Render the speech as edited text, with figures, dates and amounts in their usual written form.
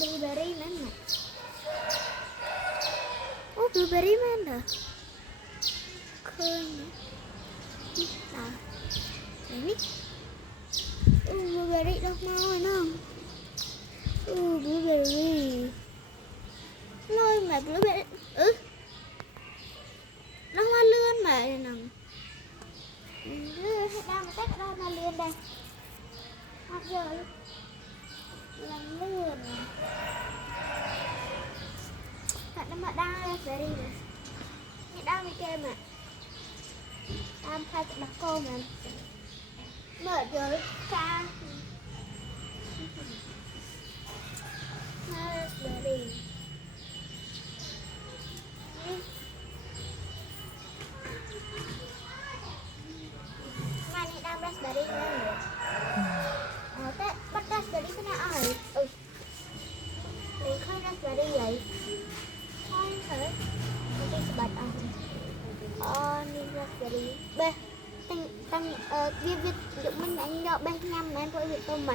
Blueberry mana? Oh, blueberry mana? Keren. Nah, ini. Blueberry đâu mau nè. Blueberry. Lôi mà blueberry. Nó hoa lươn mà nè. Lươn hay đang mà tách ra hoa lươn đây. Hoa giờ làm lươn. Nó mà đang raspberry nè. Ini đang đi kem ạ. Đang khai bạc cô nè. Mở rồi xa. Raspberry. Mà này đang raspberry nè. Bắt raspberry cái nào rồi? Mình khai raspberry vậy. Thôi thử. Mình sẽ bật ini raspberry. Tăng việc dụng mình đánh đọ bên nhằm em với việc tôm mà.